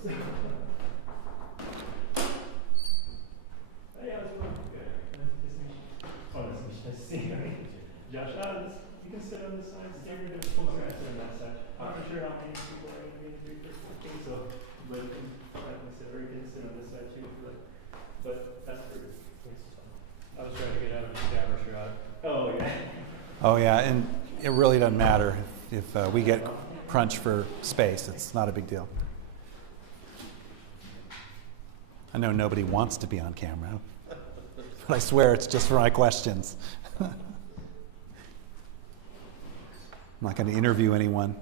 Hey, how's it going? Good. Nice to meet you. Oh, nice to meet you. Nice to see you. Josh, you can sit on this side. Steve, you're gonna pull my sit on that side. I'm not sure how many people are going to be in for cooking, so, but you can, like I said, or you can sit on this side too, but that's pretty. I was trying to get out of the camera shot. Oh, yeah. Oh yeah, and it really doesn't matter if we get crunched for space. It's not a big deal. I know nobody wants to be on camera, but I swear it's just for my questions. I'm not going to interview anyone.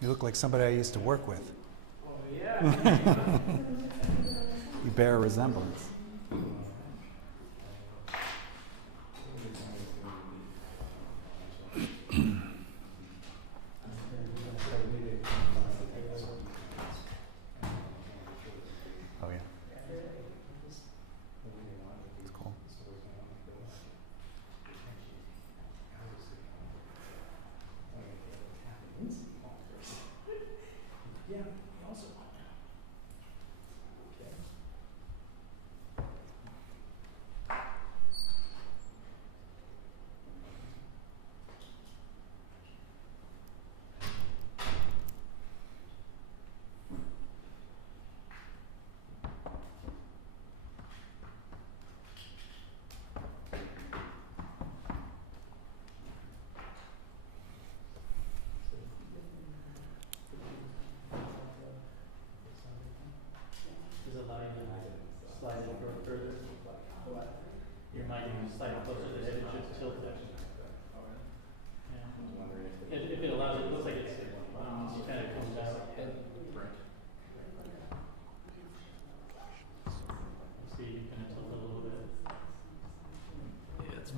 You look like somebody I used to work with. Oh, yeah. You bear a resemblance. Oh yeah. It's cool. Yeah, also. Does it allow you to slide it over further? Your mic can slide it closer to the head, it should tilt it. Yeah. If it allows it, it looks like it's kind of comes out. See, you kind of tilt it a little bit. Yeah, it's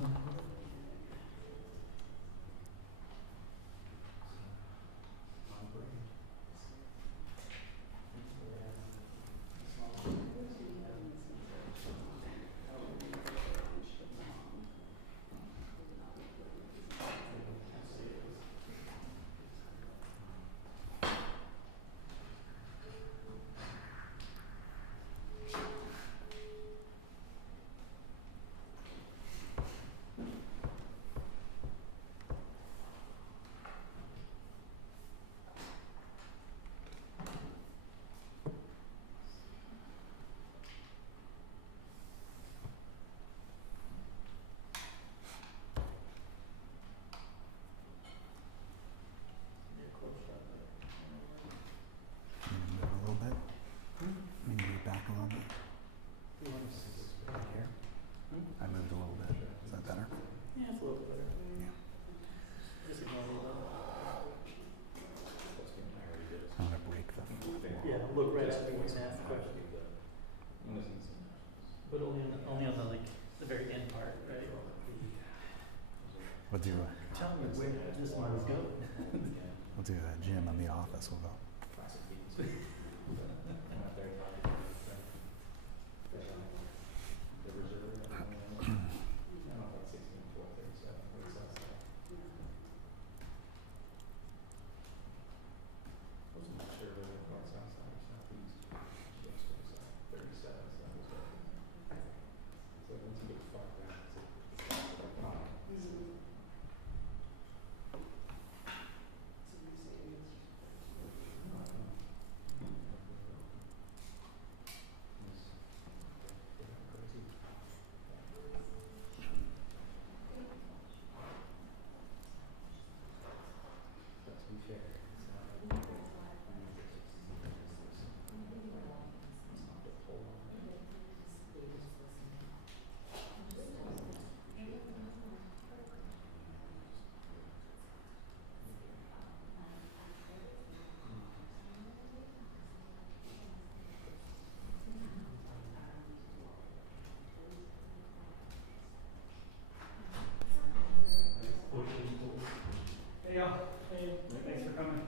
We'll do Tell me where this one is going. we'll do a gym in the office. We'll go. Hey, y'all. Hey. Thanks for coming.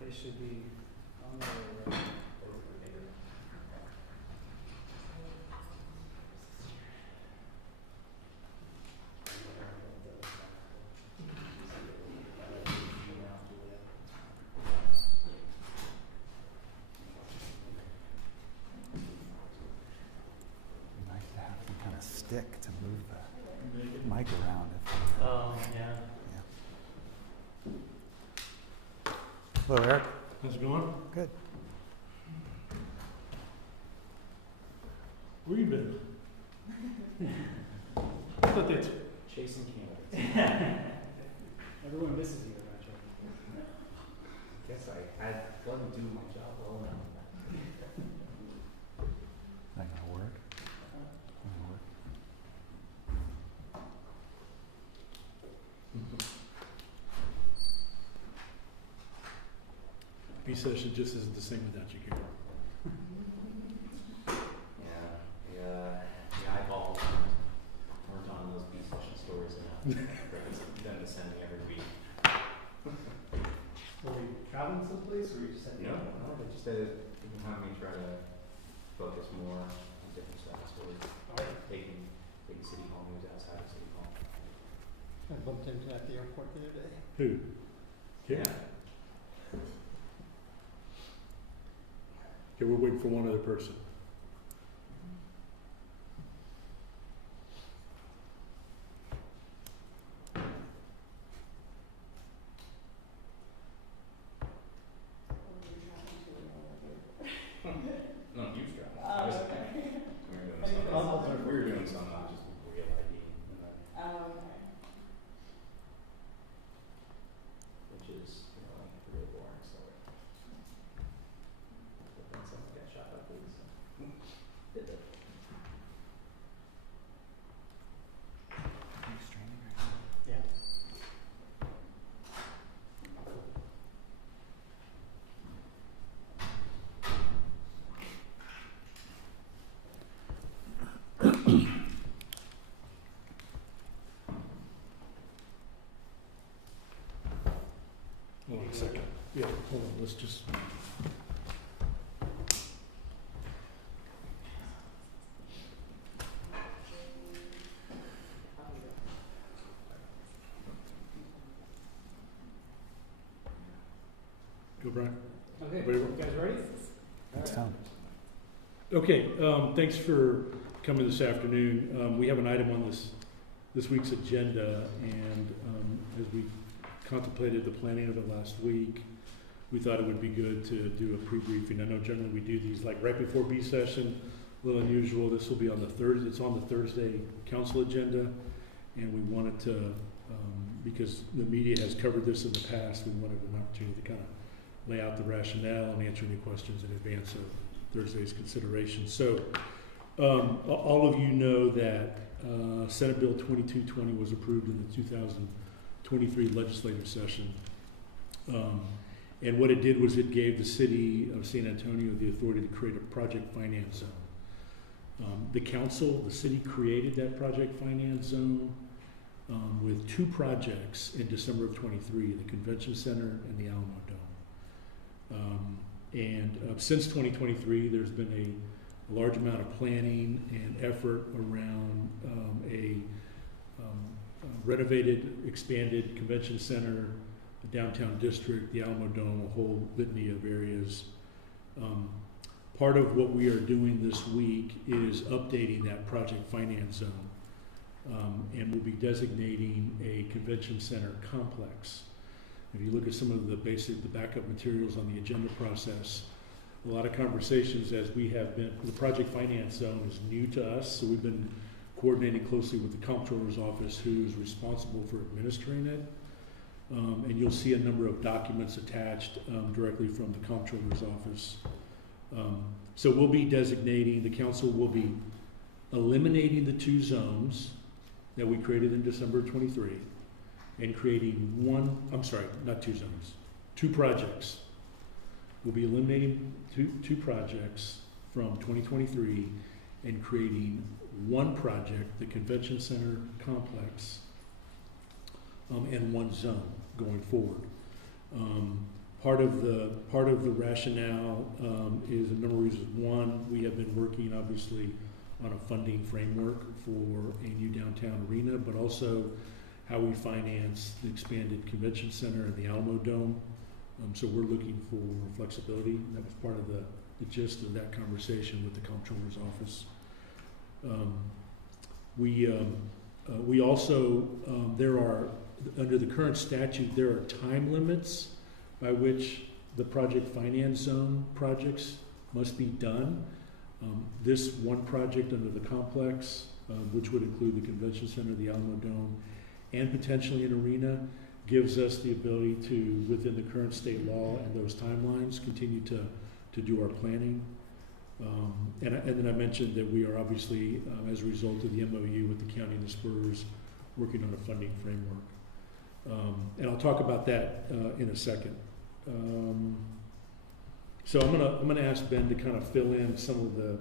They should be on their way. Nice to have some kind of stick to move the mic around. Oh, yeah. Hello, Eric. How's it going? Good. Where you been? I thought they'd Chasing candidates. Everyone misses you, don't you? Guess I wasn't doing my job well enough. Not gonna work. Not gonna work. B session just isn't the same without you, Karen. The eyeballs weren't on those B session stories enough. Them to send me every week. Were we traveling someplace, or were you just No, they just have me try to focus more on different stuff. So taking City Hall news outside of City Hall. I bumped into at the airport the other day. Who? Karen? Okay, we're waiting for one other person. No, you was driving. I was we were doing some just real ID, which is real boring. So but then someone got shot by police. So. Did it. Are you streaming right now? Yeah. Hold on a second. Yeah, hold on, let's just. Go, Brian. Okay, Everybody- you guys ready? It's fun. Okay, thanks for coming this afternoon. We have an item on this week's agenda, and as we contemplated the planning of it last week, we thought it would be good to do a pre-briefing. I know generally we do these like right before B session, a little unusual. This will be on the Thursday, it's on the Thursday council agenda, and we wanted to, because the media has covered this in the past, we wanted an opportunity to kind of lay out the rationale and answer any questions in advance of Thursday's consideration. So all of you know that Senate Bill 2220 was approved in the 2023 legislative session. And what it did was it gave the city of San Antonio the authority to create a project finance zone. The council, the city created that project finance zone with two projects in December of '23, the Convention Center and the Alamo Dome. Since 2023, there's been a large amount of planning and effort around a renovated, expanded convention center, the downtown district, the Alamo Dome, a whole litany of areas. Part of what we are doing this week is updating that project finance zone, and we'll be designating a convention center complex. If you look at some of the backup materials on the agenda process, a lot of conversations as we have been, the project finance zone is new to us, so we've been coordinating closely with the comptroller's office, who is responsible for administering it. And you'll see a number of documents attached directly from the comptroller's office. So we'll be designating, the council will be eliminating the two zones that we created in December 23 and creating two projects. We'll be eliminating two projects from 2023 and creating one project, the Convention Center complex, and one zone going forward. Part of the rationale is a number of reasons. One, we have been working obviously on a funding framework for a new downtown arena, but also how we finance the expanded convention center and the Alamo Dome. So we're looking for flexibility. That was part of the gist of that conversation with the comptroller's office. We also, there are, under the current statute, there are time limits by which the project finance zone projects must be done. This one project under the complex, which would include the convention center, the Alamo Dome, and potentially an arena, gives us the ability to, within the current state law and those timelines, continue to do our planning. And then I mentioned that we are obviously, as a result of the MOU with the county and the Spurs, working on a funding framework. And I'll talk about that in a second. So I'm gonna ask Ben to kind of fill in some of the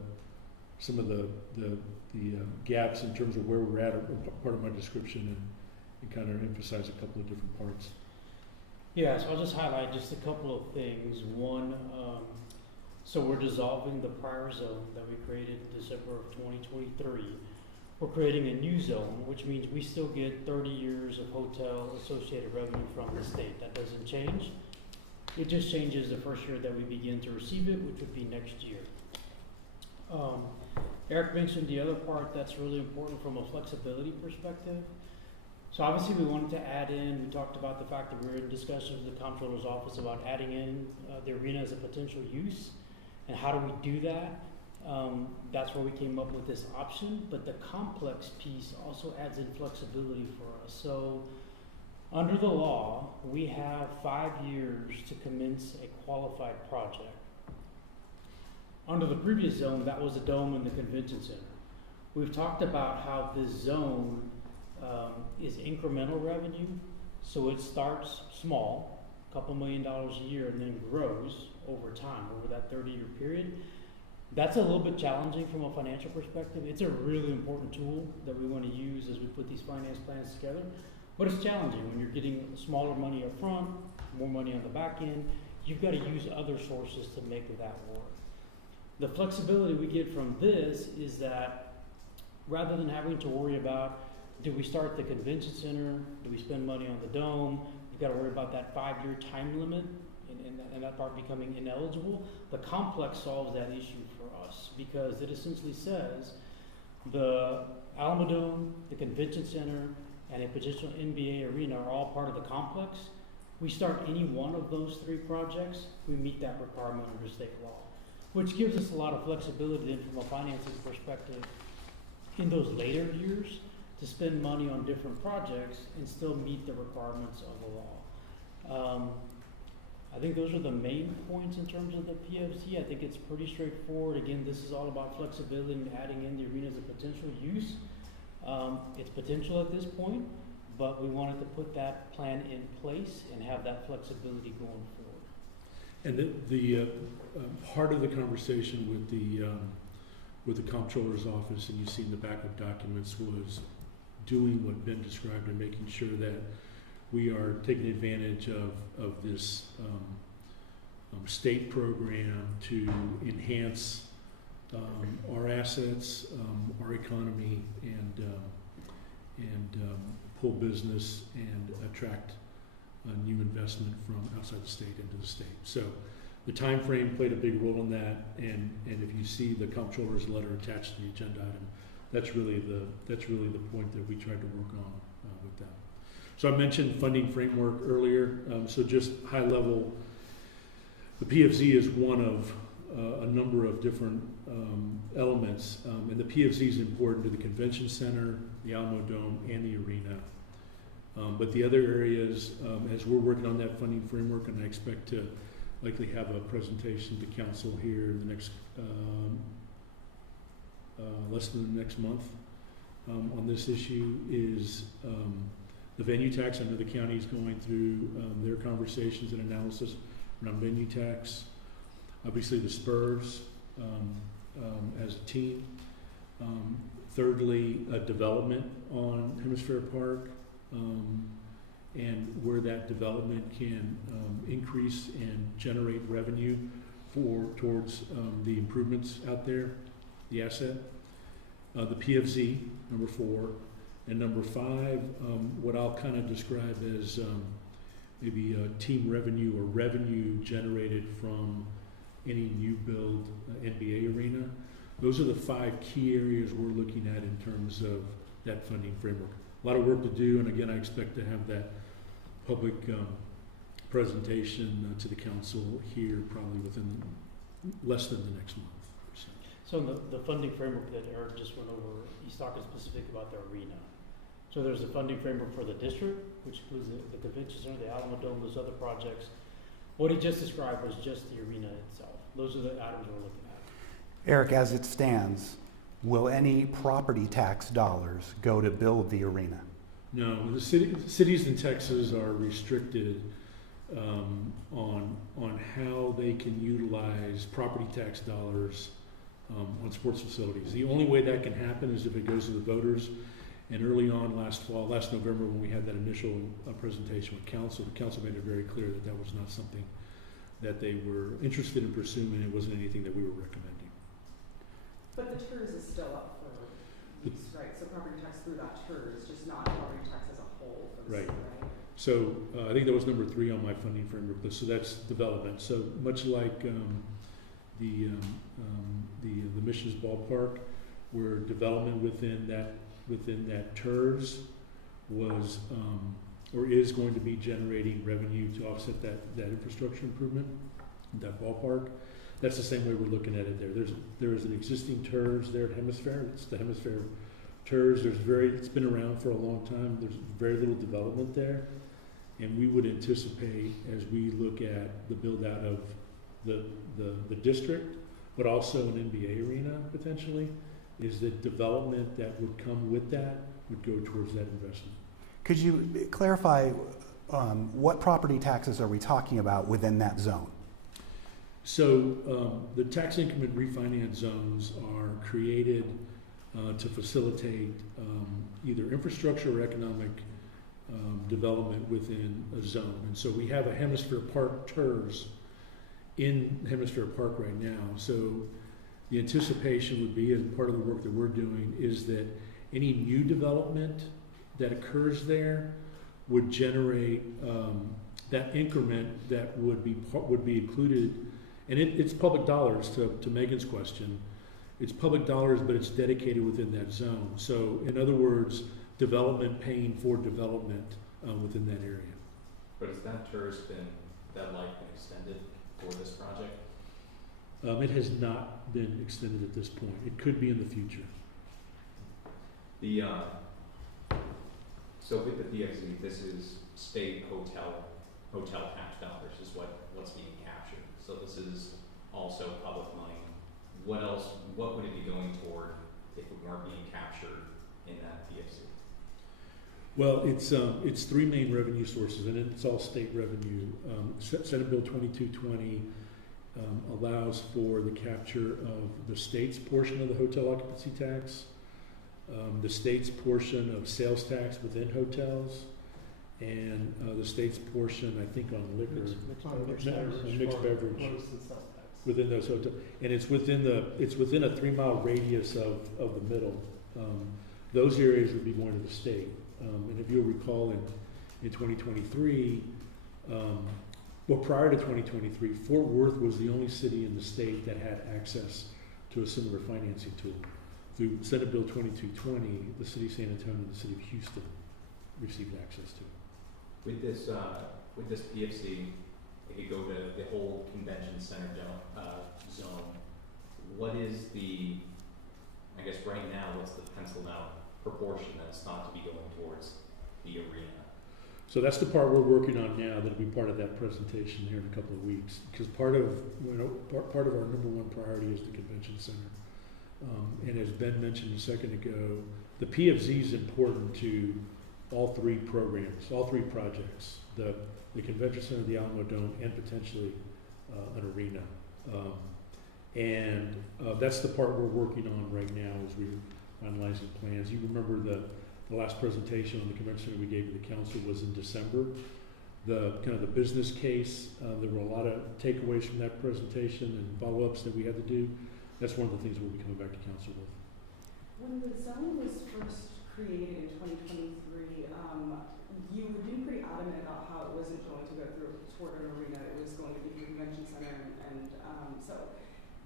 gaps in terms of where we're at, or part of my description, and kind of emphasize a couple of different parts. Yeah, so I'll just highlight just a couple of things. One, so we're dissolving the prior zone that we created in December of 2023. We're creating a new zone, which means we still get 30 years of hotel associated revenue from the state. That doesn't change. It just changes the first year that we begin to receive it, which would be next year. Eric mentioned the other part that's really important from a flexibility perspective. So obviously we wanted to add in, we talked about the fact that we were in discussions with the comptroller's office about adding in the arena as a potential use. And how do we do that? That's where we came up with this option, but the complex piece also adds in flexibility for us. So under the law, we have 5 years to commence a qualified project. Under the previous zone, that was the dome and the convention center. We've talked about how this zone is incremental revenue, so it starts small, a couple $1 million a year, and then grows over time, over that 30-year period. That's a little bit challenging from a financial perspective. It's a really important tool that we want to use as we put these finance plans together, but it's challenging when you're getting smaller money up front, more money on the back end. You've got to use other sources to make that work. The flexibility we get from this is that rather than having to worry about, do we start the convention center, do we spend money on the dome, you've got to worry about that 5-year time limit and that part becoming ineligible. The complex solves that issue for us because it essentially says the Alamo Dome, the convention center, and a potential NBA arena are all part of the complex. We start any one of those 3 projects, we meet that requirement under state law, which gives us a lot of flexibility then from a financing perspective in those later years to spend money on different projects and still meet the requirements of the law. I think those are the main points in terms of the PFZ. I think it's pretty straightforward. Again, this is all about flexibility and adding in the arena as a potential use. It's potential at this point, but we wanted to put that plan in place and have that flexibility going forward. And the part of the conversation with the comptroller's office, and you see in the backup documents, was doing what Ben described and making sure that we are taking advantage of this state program to enhance our assets, our economy, and pull business and attract new investment from outside the state into the state. So the time frame played a big role in that, and if you see the comptroller's letter attached to the agenda item, that's really the point that we tried to work on with them. So I mentioned funding framework earlier. So just high level, the PFZ is one of a number of different elements, and the PFZ is important to the convention center, the Alamo Dome, and the arena. But the other areas, as we're working on that funding framework, and I expect to likely have a presentation to council here in the next less than the next month on this issue, is the venue tax. I know the county is going through their conversations and analysis around venue tax. Obviously the Spurs as a team. Thirdly, development on Hemisphere Park, and where that development can increase and generate revenue towards the improvements out there, the asset. The PFZ, number 4, and number 5, what I'll kind of describe as maybe team revenue or revenue generated from any new build NBA arena. Those are the 5 key areas we're looking at in terms of that funding framework. A lot of work to do, and again, I expect to have that public presentation to the council here probably within less than the next month. So the funding framework that Eric just went over, he's talking specific about the arena. So there's a funding framework for the district, which includes the convention center, the Alamo Dome, those other projects. What he just described was just the arena itself. Those are the items we're looking at. Eric, as it stands, will any property tax dollars go to build the arena? No, the cities in Texas are restricted on how they can utilize property tax dollars on sports facilities. The only way that can happen is if it goes to the voters. And early on last November, when we had that initial presentation with council, the council made it very clear that that was not something that they were interested in pursuing. It wasn't anything that we were recommending. But the TERS is still up for use, right? So property tax through that TERS, just not property tax as a whole for the Right. city, right? So I think that was number 3 on my funding framework list. So that's development. So much like the Missions Ballpark, where development within that TERS was or is going to be generating revenue to offset that infrastructure improvement, that ballpark. That's the same way we're looking at it there. There is an existing TERS there at Hemisphere. It's the Hemisphere TERS. It's been around for a long time. There's very little development there. And we would anticipate, as we look at the build out of the district, but also an NBA arena potentially, is that development that would come with that would go towards that investment. Could you clarify what property taxes are we talking about within that zone? So the tax increment refinance zones are created to facilitate either infrastructure or economic development within a zone. And so we have a Hemisphere Park TERS in Hemisphere Park right now. So the anticipation would be, as part of the work that we're doing, is that any new development that occurs there would generate that increment that would be included. And it's public dollars, to Megan's question. It's public dollars, but it's dedicated within that zone. So in other words, development paying for development within that area. But has that TERS been extended for this project? It has not been extended at this point. It could be in the future. So with the PFZ, this is state hotel tax dollars is what's being captured. So this is also public money. What would it be going toward if it weren't being captured in that PFZ? Well, it's three main revenue sources, and it's all state revenue. Senate Bill 2220 allows for the capture of the state's portion of the hotel occupancy tax, the state's portion of sales tax within hotels, and the state's portion, I think, on liquor, mixed beverage Notice and sales tax. within those hotels. And it's within a 3 mile radius of the middle. Those areas would be going to the state. And if you'll recall, in 2023, well, prior to 2023, Fort Worth was the only city in the state that had access to a similar financing tool. Through Senate Bill 2220, the city of San Antonio and the city of Houston received access to it. With this PFC, it could go to the whole convention center zone. What is the, I guess right now, what's the penciled out proportion that's thought to be going towards the arena? So that's the part we're working on now. That'll be part of that presentation here in a couple of weeks. Because part of our number one priority is the convention center. And as Ben mentioned a second ago, the PFZ is important to all three programs, all three projects: the convention center, the Alamo Dome, and potentially an arena. That's the part we're working on right now as we're finalizing plans. You remember the last presentation on the convention center we gave to the council was in December. The kind of the business case, there were a lot of takeaways from that presentation and follow-ups that we had to do. That's one of the things we'll be coming back to council with. When the zone was first created in 2023, you had been pretty adamant about how it wasn't going to go through toward an arena. It was going to be the convention center, and so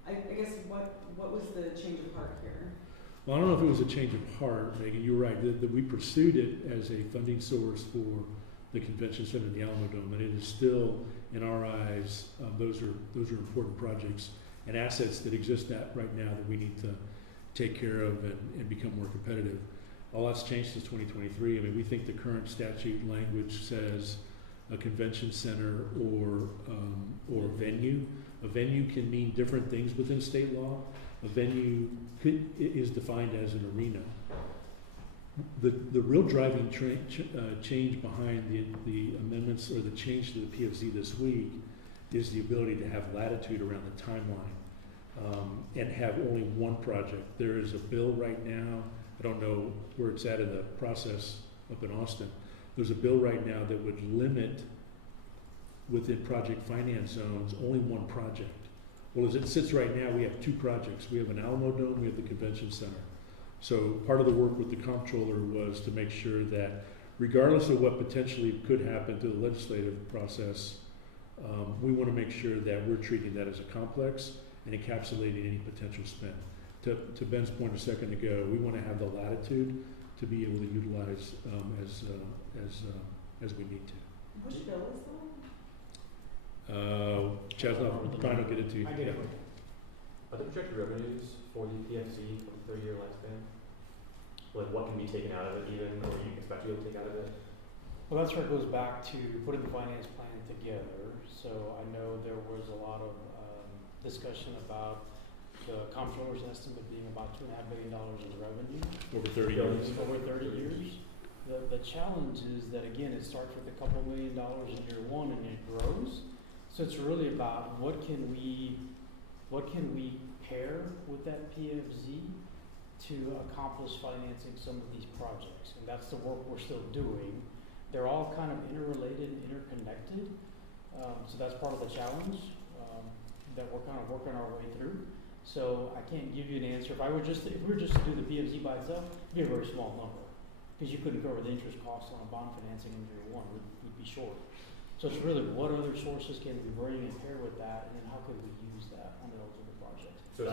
I guess what was the change of heart here? Well, I don't know if it was a change of heart, Megan. You're right. That we pursued it as a funding source for the convention center and the Alamo Dome, and it is still, in our eyes, those are important projects and assets that exist right now that we need to take care of and become more competitive. A lot's changed since 2023. I mean, we think the current statute language says a convention center or venue. A venue can mean different things within state law. A venue is defined as an arena. The real driving change behind the amendments or the change to the PFZ this week is the ability to have latitude around the timeline and have only one project. There is a bill right now, I don't know where it's at in the process up in Austin. There's a bill right now that would limit within project finance zones only one project. Well, as it sits right now, we have two projects. We have an Alamo Dome, we have the convention center. So part of the work with the comptroller was to make sure that regardless of what potentially could happen through the legislative process, we want to make sure that we're treating that as a complex and encapsulating any potential spend. To Ben's point a second ago, we want to have the latitude to be able to utilize as we need to. Which bill is that? Chad's not trying to get it to you. I get it. Are the projected revenues for the PFC for the 30-year lifespan? Like what can be taken out of it even, or you expect to be able to take out of it? Well, that's where it goes back to putting the finance plan together. So I know there was a lot of discussion about the comptroller's estimate being about $2.5 billion in revenue Over 30 years. over 30 years. The challenge is that, again, it starts with a couple $1 million in year one and it grows. So it's really about what can we pair with that PFZ to accomplish financing some of these projects. And that's the work we're still doing. They're all kind of interrelated and interconnected. So that's part of the challenge that we're kind of working our way through. So I can't give you an answer. If we were just to do the PFZ by itself, it'd be a very small number because you couldn't cover the interest costs on a bond financing in year one. We'd be short. So it's really what other sources can we bring and pair with that, and then how could we use that on the eligible project? So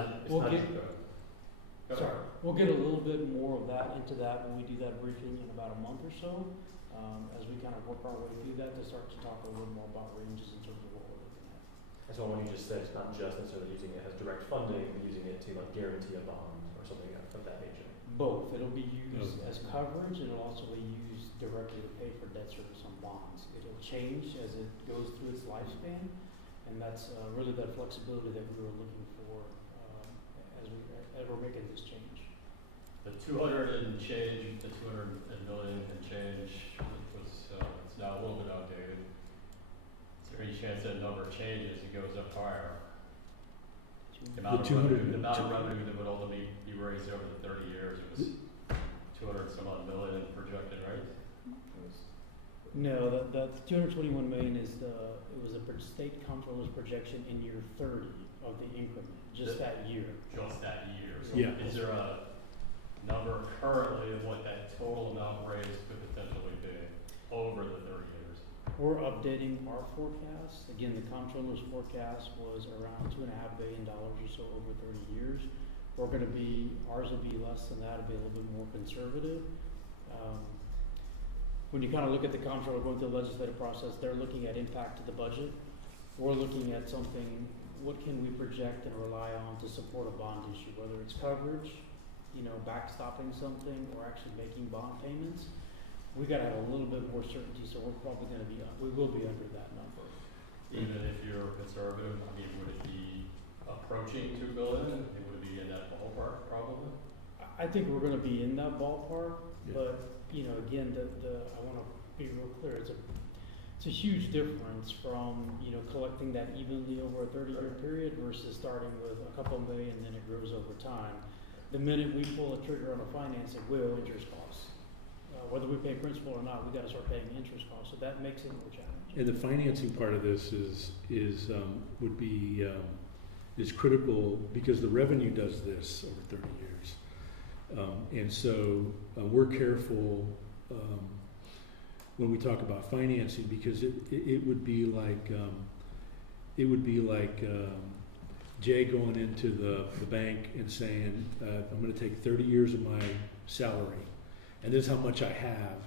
We'll get a little bit more of that into that when we do that briefing in about a month or so, as we kind of work our way through that to start to talk a little more about ranges in terms of what we're looking at. And so when you just said it's not just necessarily using it as direct funding, but using it to like guarantee a bond or something of that nature. Both. It'll be used as coverage, and it'll also be used directly to pay for debt service on bonds. It'll change as it goes through its lifespan, and that's really that flexibility that we were looking for as we're making this change. The 200 and change, the 200 million and change, which was, it's now a little bit outdated. Is there any chance that number changes, it goes up higher? The amount of 200 revenue, the amount of revenue that would only be raised over the 30 years, it was 200 some odd million projected, right? No, the 221 million is it was a state comptroller's projection in year 30 of the increment, just that year. Just that year. So Yeah. is there a number currently of what that total amount raised could potentially be over the 30 years? We're updating our forecast. Again, the comptroller's forecast was around $2.5 billion or so over 30 years. Ours will be less than that, it'll be a little bit more conservative. When you kind of look at the comptroller going through the legislative process, they're looking at impact to the budget. We're looking at something, what can we project and rely on to support a bond issue, whether it's coverage, backstopping something, or actually making bond payments. We gotta have a little bit more certainty, so we're probably we will be under that number. Even if you're conservative, I mean, would it be approaching 2 billion? It would be in that ballpark, probably? I think we're gonna be in that ballpark, Yeah. but, again, I wanna be real clear, it's a huge difference from, collecting that evenly over a 30-year period versus starting with a couple million and then it grows over time. The minute we pull a trigger on a financing, we owe interest costs. Whether we pay principal or not, we gotta start paying interest costs, so that makes it more challenging. And the financing part of this is critical because the revenue does this over 30 years. And so we're careful when we talk about financing because it would be like Jay going into the bank and saying, I'm going to take 30 years of my salary, and this is how much I have.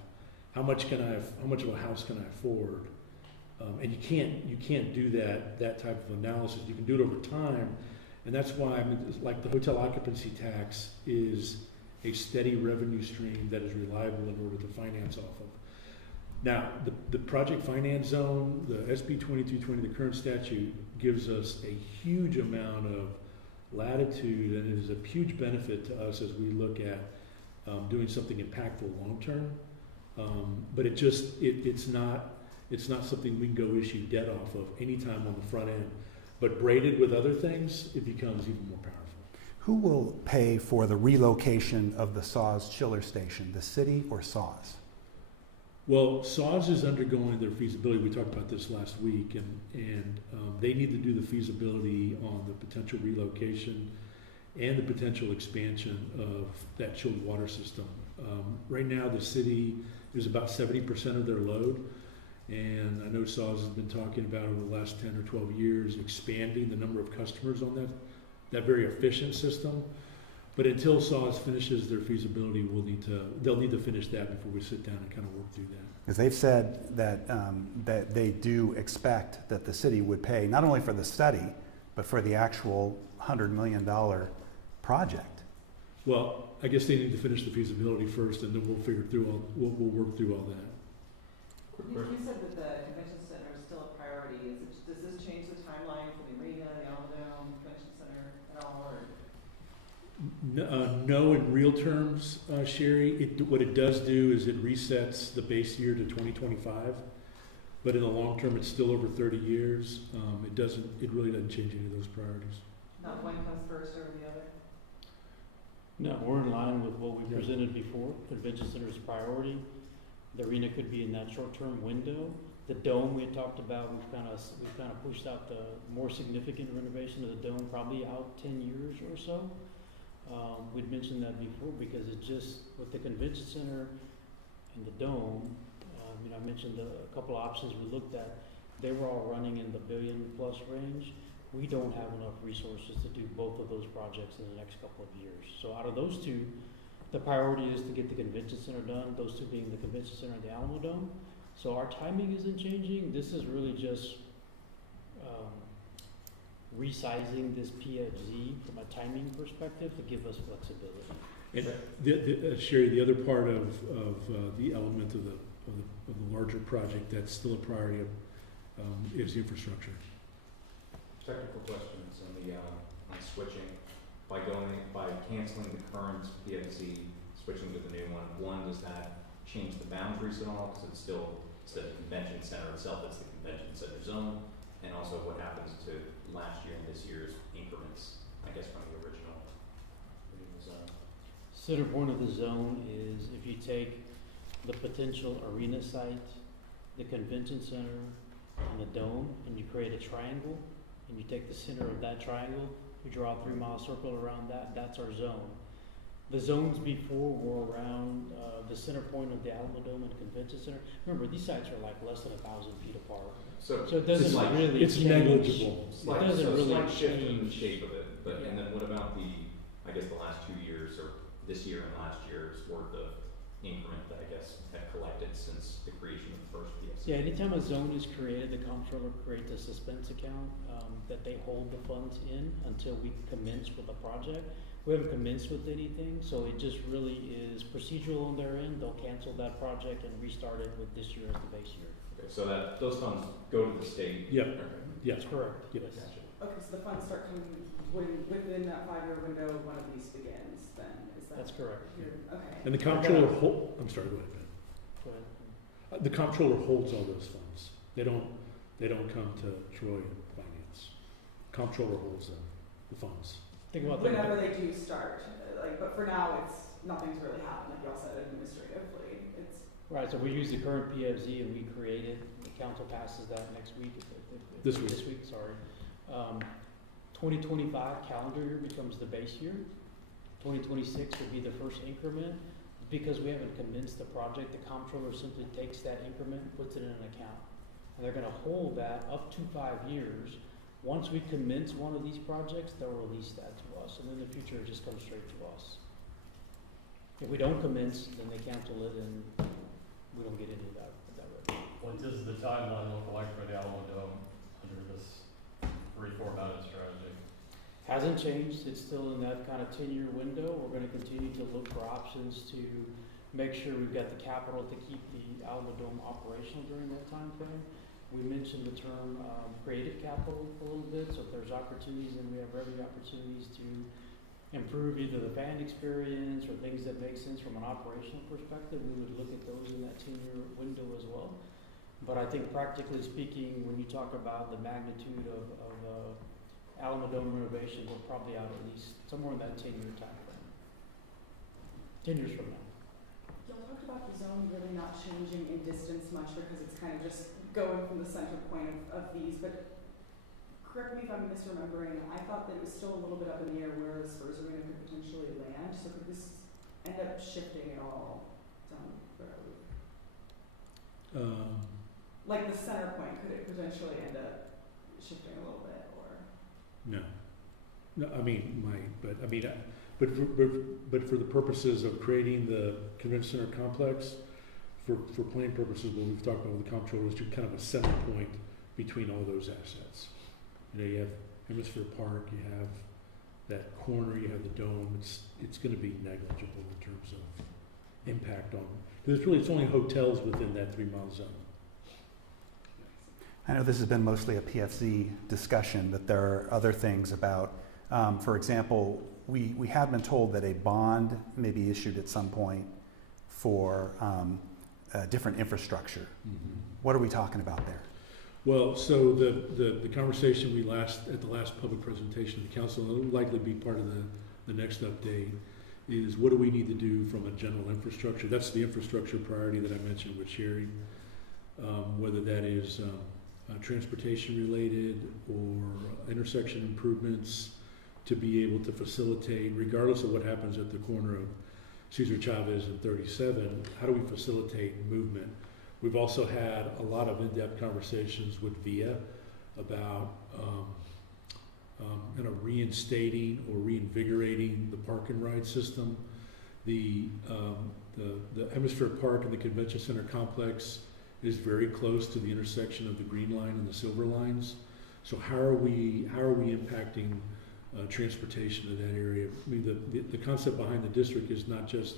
How much of a house can I afford? And you can't do that type of analysis. You can do it over time, and that's why like the hotel occupancy tax is a steady revenue stream that is reliable in order to finance off of. Now, the project finance zone, the SB 2220, the current statute, gives us a huge amount of latitude, and it is a huge benefit to us as we look at doing something impactful long term. But it's not something we can go issue debt off of anytime on the front end. But braided with other things, it becomes even more powerful. Who will pay for the relocation of the SAWS chiller station, the city or SAWS? Well, SAWS is undergoing their feasibility. We talked about this last week, and they need to do the feasibility on the potential relocation and the potential expansion of that chilled water system. Right now, the city is about 70% of their load, and I know SAWS has been talking about over the last 10 or 12 years expanding the number of customers on that very efficient system. But until SAWS finishes their feasibility, they'll need to finish that before we sit down and kind of work through that. Because they've said that they do expect that the city would pay not only for the study, but for the actual $100 million project. Well, I guess they need to finish the feasibility first, and then we'll we'll work through all that. You said that the convention center is still a priority. Does this change the timeline for the arena, the Alamo Convention Center at all, or? No, in real terms, Sherry, what it does do is it resets the base year to 2025, but in the long term, it's still over 30 years. It really doesn't change any of those priorities. Not one comes first over the other? No, we're in line with what we Yeah. presented before. Convention center is a priority. The arena could be in that short-term window. The dome we had talked about, we've kind of pushed out the more significant renovation of the dome, probably out 10 years or so. We'd mentioned that before because it just, with the convention center and the dome, I mentioned a couple of options we looked at. They were all running in the $1 billion+ range. We don't have enough resources to do both of those projects in the next couple of years. So out of those two, the priority is to get the convention center done, those two being the convention center and the Alamo Dome. So our timing isn't changing. This is really just resizing this PFZ from a timing perspective to give us flexibility. And Sherry, the other part of the element of the larger project that's still a priority is the infrastructure. Technical questions on the on switching. by canceling the current PFC, switching to the new one, does that change the boundaries at all? Because it's still, instead of the convention center itself, it's the convention center zone. And also what happens to last year and this year's increments, I guess, from the original zone. Center point of the zone is if you take the potential arena site, the convention center, and the dome, and you create a triangle, and you take the center of that triangle, you draw a 3-mile circle around that, that's our zone. The zones before were around the center point of the Alamo Dome and Convention Center. Remember, these sites are like less than 1,000 feet apart. So So it doesn't it's like, really It's change. negligible. slight, It doesn't so really slight shift in the change. shape of it, but, and Yeah. then what about I guess the last 2 years, or this year and last year's worth of increment that I guess have collected since the creation of the first PFC? Yeah, anytime a zone is created, the comptroller creates a suspense account that they hold the funds in until we commence with the project. We haven't commenced with anything, so it just really is procedural on their end. They'll cancel that project and restart it with this year as the base year. Okay, so that, those funds go to the state? Yep. Okay. Yes. That's correct. Yes. Gotcha. Okay, so the funds start coming within that 5-year window, one of these begins, then, is that? That's correct. Okay. And the comptroller I'm sorry, go ahead, Ben. Go ahead. The comptroller holds all those funds. They don't come to Troy and Finance. Comptroller holds the funds. Think about Whenever that. they do start, but for now, nothing's really happened, like y'all said, administratively, it's. Right, so we use the current PFZ and we create it. The council passes that next week. This week. This week, sorry. 2025 calendar year becomes the base year. 2026 would be the first increment. Because we haven't commenced the project, the comptroller simply takes that increment, puts it in an account. And they're gonna hold that up to 5 years. Once we commence one of these projects, they'll release that to us, and in the future, it just comes straight to us. If we don't commence, then they cancel it and we don't get any of that revenue. What does the timeline look like for the Alamo Dome under this reformatted strategy? Hasn't changed, it's still in that kind of 10-year window. We're gonna continue to look for options to make sure we've got the capital to keep the Alamo Dome operational during that time frame. We mentioned the term creative capital a little bit, so if there's opportunities and we have revenue opportunities to improve either the fan experience or things that make sense from an operational perspective, we would look at those in that 10-year window as well. But I think practically speaking, when you talk about the magnitude of Alamo Dome renovation, we're probably out at least somewhere in that 10-year time frame. 10 years from now. Y'all talked about the zone really not changing in distance much because it's kind of just going from the center point of these, but correct me if I'm misremembering, I thought that it was still a little bit up in the air where the Spurs Arena could potentially land, so could this end up shifting at all down the road? Like the center point, could it potentially end up shifting a little bit, or? No. No, but for the purposes of creating the convention center complex, for planning purposes, what we've talked about with the comptroller is kind of a center point between all those assets. You have Hemisphere Park, you have that corner, you have the dome. It's going to be negligible in terms of impact on, because it's only hotels within that 3-mile zone. I know this has been mostly a PFZ discussion, but there are other things about, for example, we have been told that a bond may be issued at some point for different infrastructure. Mm-hmm. What are we talking about there? Well, so the conversation at the last public presentation of the council, and it will likely be part of the next update, is what do we need to do from a general infrastructure? That's the infrastructure priority that I mentioned with Sherry, whether that is transportation related or intersection improvements to be able to facilitate, regardless of what happens at the corner of Cesar Chavez and 37, how do we facilitate movement? We've also had a lot of in-depth conversations with VIA about reinstating or reinvigorating the park and ride system. The Hemisphere Park and the Convention Center complex is very close to the intersection of the Green Line and the Silver Lines. So how are we impacting transportation to that area? I mean, the concept behind the district is not just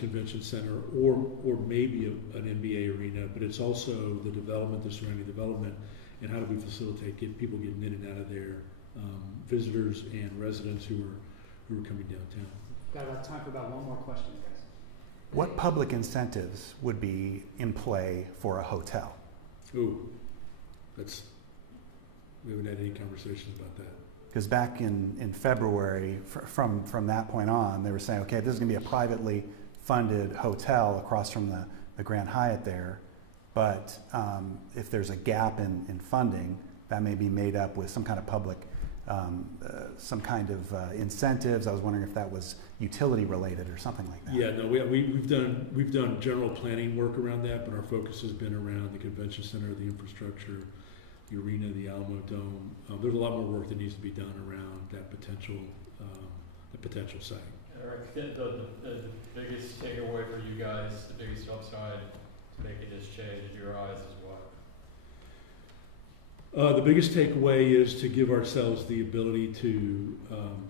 Convention Center or maybe an NBA arena, but it's also the development, the surrounding development, and how do we facilitate people getting in and out of there visitors and residents who are coming downtown. Got about time for about one more question, guys. What public incentives would be in play for a hotel? Ooh, we haven't had any conversations about that. Because back in February, from that point on, they were saying, okay, this is going to be a privately funded hotel across from the Grand Hyatt there, but if there's a gap in funding, that may be made up with some kind of public, some kind of incentives. I was wondering if that was utility related or something like that. Yeah, no, we've done general planning work around that, but our focus has been around the convention center, the infrastructure, the arena, the Alamo Dome. There's a lot more work that needs to be done around that potential site. Eric, the biggest takeaway for you guys, the biggest upside to making this change in your eyes is what? The biggest takeaway is to give ourselves the ability to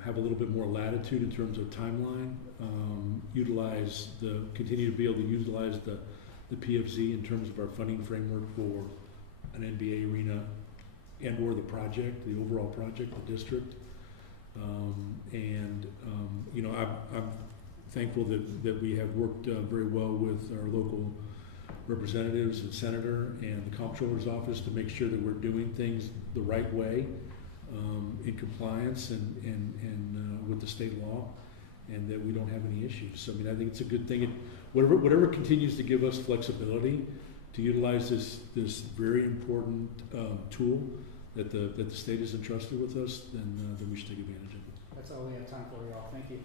have a little bit more latitude in terms of timeline, continue to be able to utilize the PFZ in terms of our funding framework for an NBA arena and or the project, the overall project, the district. I'm thankful that we have worked very well with our local representatives and senator and the comptroller's office to make sure that we're doing things the right way in compliance and with the state law, and that we don't have any issues. So I mean, I think it's a good thing. Whatever continues to give us flexibility to utilize this very important tool that the state has entrusted with us, then we should take advantage of it. That's all we have time for, y'all. Thank you.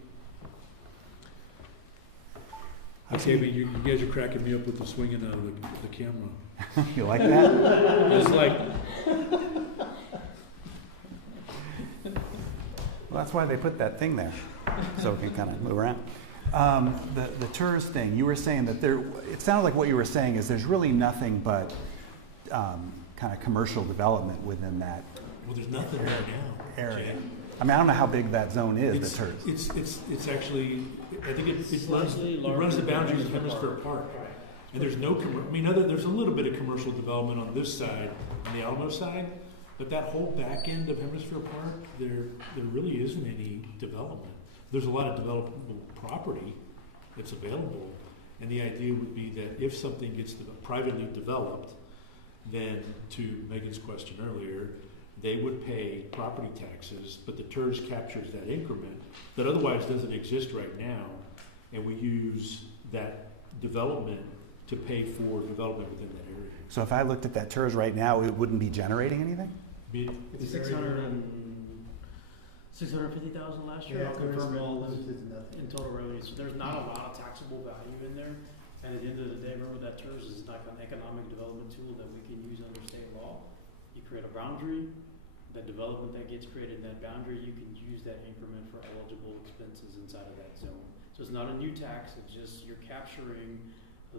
Okay, but you guys are cracking me up with the swinging out of the camera. You like that? It's like, Well, that's why they put that thing there, so we can kind of move around. The tours thing, you were saying that it sounded like what you were saying is there's really nothing but kind of commercial development within that well, there's nothing right now. area. I mean, I don't know how big that zone is, the tours. It's actually, I think it runs Slightly the boundaries of larger than Hemisphere Park. And there's no, there's a little bit of commercial development on this side, on the Alamo side, but that whole back end of Hemisphere Park, there really isn't any development. There's a lot of developable property that's available, and the idea would be that if something gets privately developed, then to Megan's question earlier, they would pay property taxes, but the TERS captures that increment that otherwise doesn't exist right now, and we use that development to pay for development within that area. So if I looked at that TERS right now, it wouldn't be generating anything? It's 650,000 last year. I'll confirm all in total revenue. So there's not a lot of taxable value in there. And at the end of the day, remember that TERS is like an economic development tool that we can use under state law. You create a boundary, that development that gets created in that boundary, you can use that increment for eligible expenses inside of that zone. So it's not a new tax, it's just you're capturing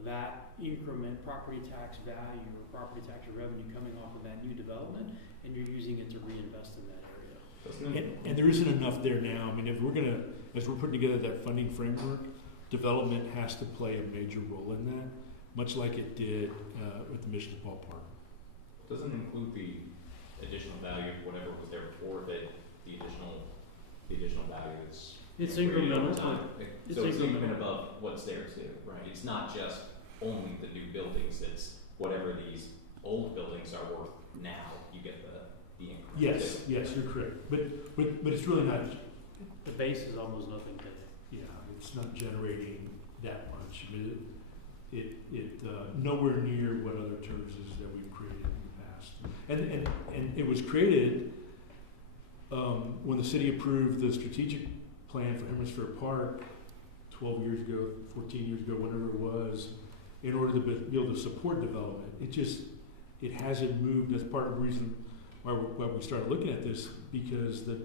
that increment property tax value or property tax revenue coming off of that new development, and you're using it to reinvest in that area. And there isn't enough there now. I mean, if we're gonna, as we're putting together that funding framework, development has to play a major role in that, much like it did with the Missions Ballpark. Doesn't include the additional value of whatever was there before, but the additional value is It's created over incremental. time. It's So it's incremental. even above what's there too, right? It's not just only the new buildings, it's whatever these old buildings are worth now, you get the increment. Yes, you're correct. But it's really not, The base is almost nothing today. yeah, it's not generating that much. I mean, it nowhere near what other TERS is that we've created in the past. And it was created when the city approved the strategic plan for Hemisphere Park 12 years ago, 14 years ago, whatever it was, in order to be able to support development. It hasn't moved. That's part of the reason why we started looking at this, because the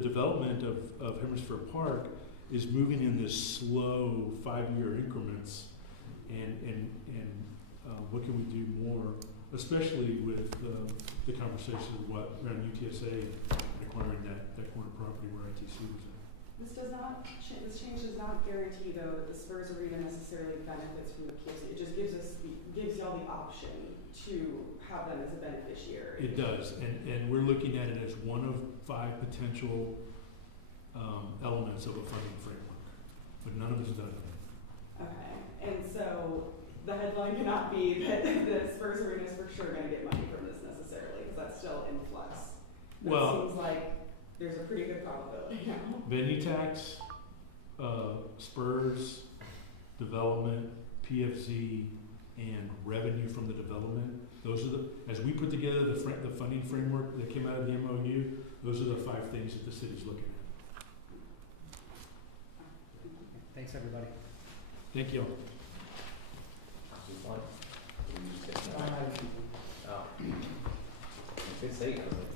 development of Hemisphere Park is moving in this slow 5-year increments, and what can we do more, especially with the conversation around UTSA acquiring that corner property where ITC was at. This change does not guarantee though that the Spurs Arena necessarily benefits from the PFC. It just gives y'all the option to have them as a beneficiary. It does, and we're looking at it as one of 5 potential elements of a funding framework, but none of it's done. Okay, and so the headline cannot be that the Spurs Arena is for sure going to get money from this necessarily, because that's still in flux. But Well- it seems like there's a pretty good probability now. Venue tax, Spurs, development, PFZ, and revenue from the development. Those are the, as we put together the funding framework that came out of the MOU, those are the 5 things that the city's looking at. Thanks, everybody. Thank you. Fun. We just get- Oh. Good sake, I was like,